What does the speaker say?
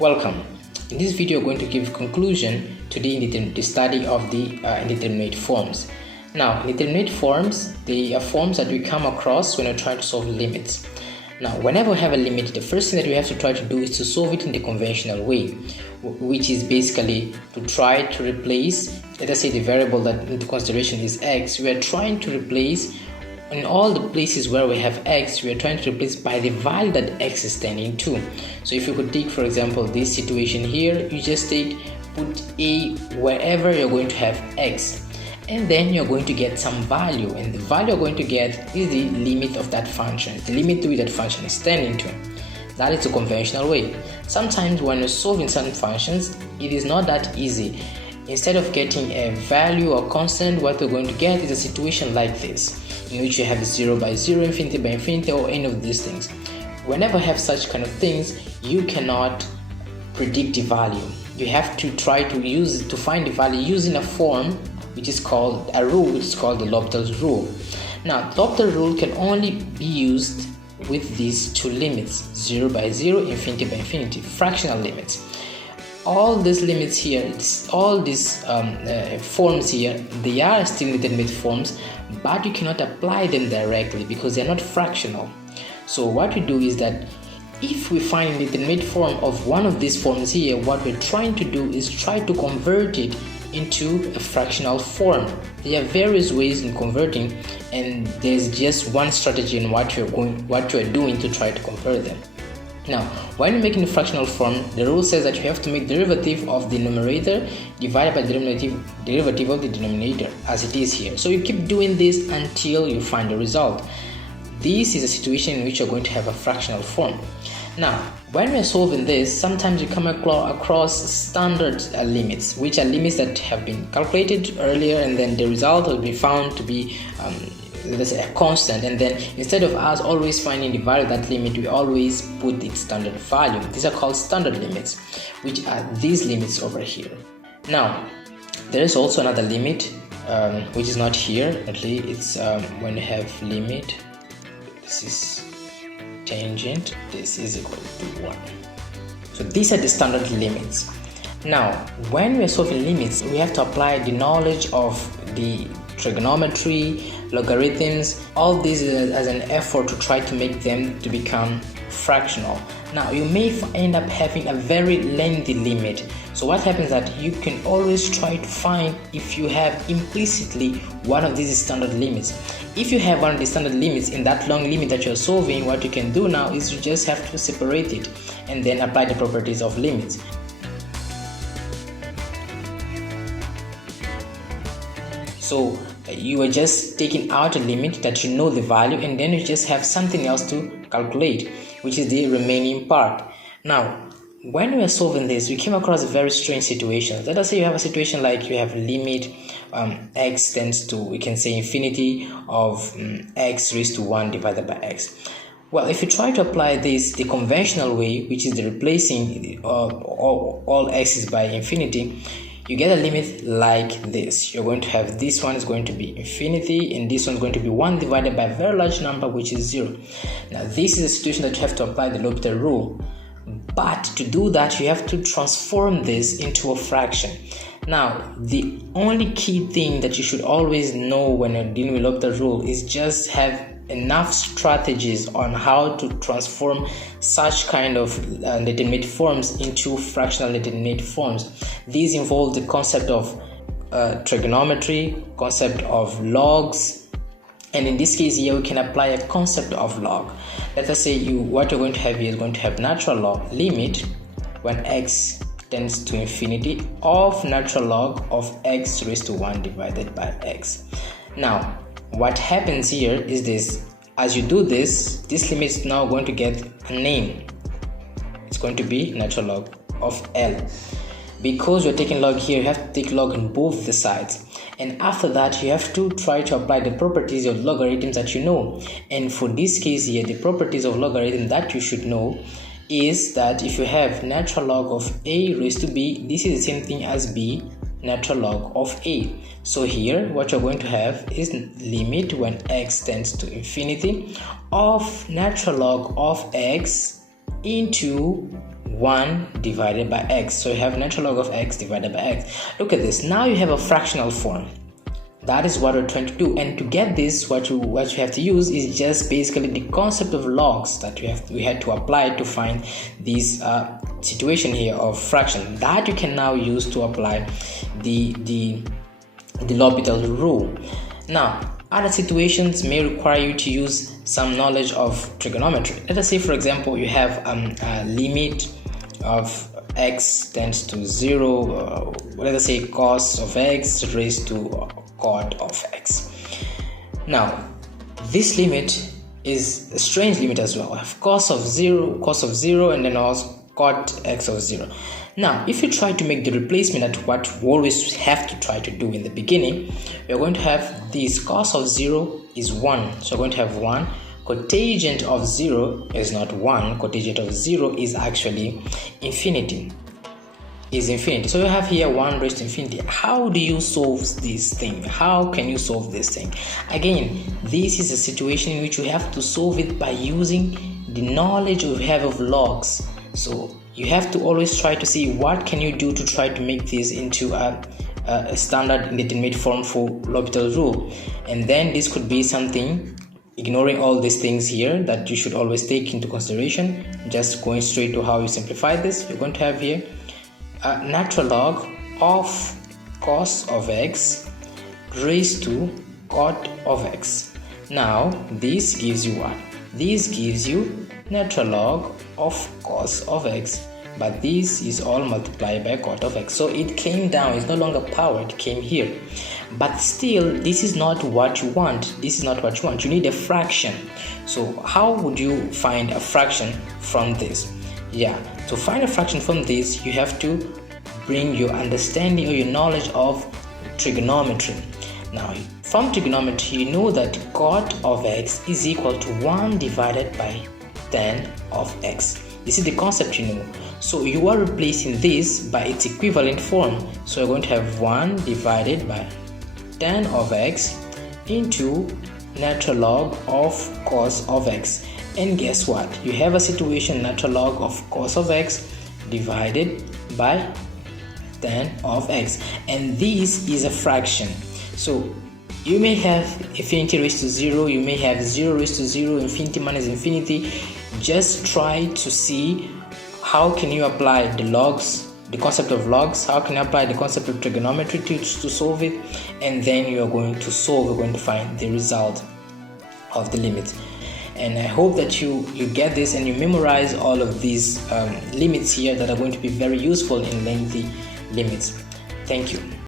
Welcome. In this video, we're going to give conclusion to the study of the indeterminate forms. Now, indeterminate forms, they are forms that we come across when we're trying to solve limits. Now, whenever we have a limit, the first thing that we have to try to do is to solve it in the conventional way, which is basically to try to replace, let us say the variable that into consideration is x. We are trying to replace in all the places where we have x, we are trying to replace by the value that x is tending to. So if you could take, for example, this situation here, you just put a wherever you're going to have x, and then you're going to get some value, and the value you're going to get is the limit of that function, the limit to which that function is tending to. That is the conventional way. Sometimes when you're solving certain functions, it is not that easy. Instead of getting a value or constant, what we're going to get is a situation like this, in which you have 0 by 0, infinity by infinity, or any of these things. Whenever you have such kind of things, you cannot predict the value. You have to try to find the value using a form which is called a rule, which is called the L'Hopital's rule. Now, the L'Hopital rule can only be used with these two limits, 0 by 0, infinity by infinity, fractional limits. All these limits here, all these forms here, they are still indeterminate forms, but you cannot apply them directly because they are not fractional. So what we do is that if we find an indeterminate form of one of these forms here, what we're trying to do is try to convert it into a fractional form. There are various ways in converting, and there's just one strategy in what you're doing to try to convert them. Now, when you're making a fractional form, the rule says that you have to make derivative of the numerator divided by the derivative of the denominator, as it is here. So you keep doing this until you find the result. This is a situation in which you're going to have a fractional form. Now, when we're solving this, sometimes you come across standard limits, which are limits that have been calculated earlier, and then the result will be found to be let's say a constant, and then instead of us always finding the value of that limit, we always put its standard value. These are called standard limits, which are these limits over here. Now, there is also another limit which is not here. Actually, it's when you have limit, this is tangent, this is equal to 1. So these are the standard limits. Now, when we are solving limits, we have to apply the knowledge of the trigonometry, logarithms, all this as an effort to try to make them to become fractional. Now, you may end up having a very lengthy limit. So what happens is that you can always try to find if you have implicitly one of these standard limits. If you have one of the standard limits in that long limit that you're solving, what you can do now is you just have to separate it and then apply the properties of limits. So you are just taking out a limit that you know the value, and then you just have something else to calculate, which is the remaining part. Now, when we are solving this, we came across very strange situations. Let us say you have a situation like you have limit x tends to, we can say, infinity of x raised to 1 divided by x. Well, if you try to apply this the conventional way, which is the replacing all x's by infinity, you get a limit like this. You're going to have this one is going to be infinity, and this one is going to be 1 divided by a very large number, which is 0. Now, this is a situation that you have to apply the L'Hopital rule. But to do that, you have to transform this into a fraction. Now, the only key thing that you should always know when you're dealing with L'Hopital rule is just have enough strategies on how to transform such kind of indeterminate forms into fractional indeterminate forms. These involve the concept of trigonometry, concept of logs, and in this case here we can apply a concept of log. Let us say what you're going to have here is going to have natural log limit when x tends to infinity of natural log of x raised to 1 divided by x. Now, what happens here is this: as you do this limit is now going to get a name. It's going to be natural log of L. Because you're taking log here, you have to take log on both the sides, and after that you have to try to apply the properties of logarithms that you know. And for this case here, the properties of logarithm that you should know is that if you have natural log of a raised to b, this is the same thing as b natural log of a. So here what you're going to have is limit when x tends to infinity of natural log of x into 1 divided by x. So you have natural log of x divided by x. Look at this. Now you have a fractional form. That is what we're trying to do, and to get this, what you have to use is just basically the concept of logs that we had to apply to find this situation here of fraction, that you can now use to apply the L'Hopital rule. Now, other situations may require you to use some knowledge of trigonometry. Let us say, for example, you have a limit of x tends to 0, let us say cos of x raised to cot of x. Now, this limit is a strange limit as well. I have cos of 0, and then also cot x of 0. Now, if you try to make the replacement at what we always have to try to do in the beginning, we're going to have this cos of 0 is 1. So we're going to have 1. Cotangent of 0 is not 1. Cotangent of 0 is actually infinity. So you have here 1 raised to infinity. How do you solve this thing? How can you solve this thing? Again, this is a situation in which you have to solve it by using the knowledge you have of logs. So you have to always try to see what can you do to try to make this into a standard indeterminate form for L'Hopital rule. And then this could be something, ignoring all these things here, that you should always take into consideration. Just going straight to how you simplify this, you're going to have here a natural log of cos of x raised to cot of x. Now this gives you what? This gives you natural log of cos of x, but this is all multiplied by cot of x. So it came down, it's no longer power, it came here. But still, this is not what you want. You need a fraction. So how would you find a fraction from this? Yeah, to find a fraction from this, you have to bring your understanding or your knowledge of trigonometry. Now, from trigonometry, you know that cot of x is equal to 1 divided by tan of x. This is the concept you know. So you are replacing this by its equivalent form. So you're going to have 1 divided by tan of x into natural log of cos of x. And guess what? You have a situation, natural log of cos of x divided by tan of x. And this is a fraction. So you may have infinity raised to 0, you may have 0 raised to 0, infinity minus infinity. Just try to see how can you apply the logs, the concept of logs, how can you apply the concept of trigonometry to solve it, and then you are going to solve, you're going to find the result of the limit. And I hope that you get this and you memorize all of these limits here that are going to be very useful in lengthy limits. Thank you.